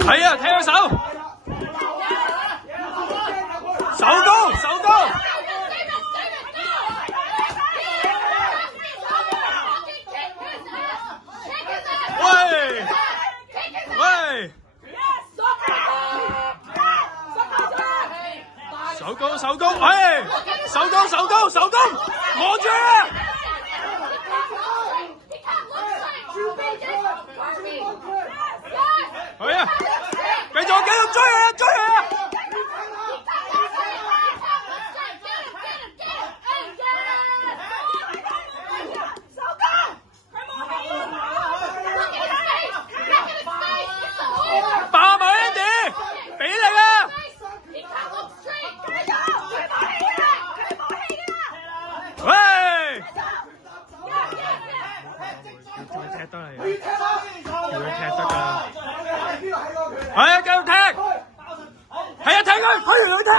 係啊，踢佢手，手高，手高。喂，喂，手高，手高，係，手高，手高，手高，摸住啊！係啊，繼續追啊，追啊！霸埋 Andy， 俾你啊！喂！叫佢踢得嚟，叫佢踢得㗎。係啊，繼續踢。係啊，踢佢，推完佢踢。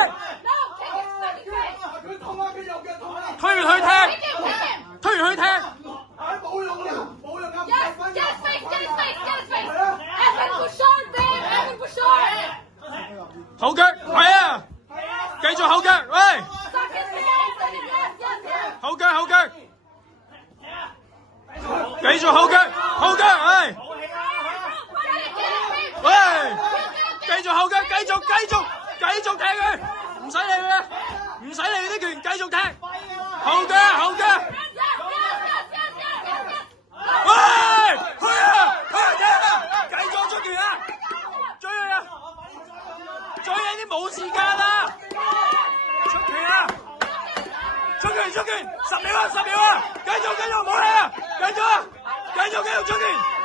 推完佢踢。推完佢踢。冇用㗎，冇用㗎。後腳，係啊，繼續後腳，喂，後腳，後腳，繼續後腳，後腳，係，喂，繼續後腳，繼續踢佢，唔使理佢啦，唔使理佢啲拳，繼續踢，後腳，後腳，喂，去啊，踢啊，繼續出拳啊，追佢啊！追你啲冇時間啦！出拳啊！出拳！10秒啊！10秒啊！繼續，唔好理啊！繼續出拳！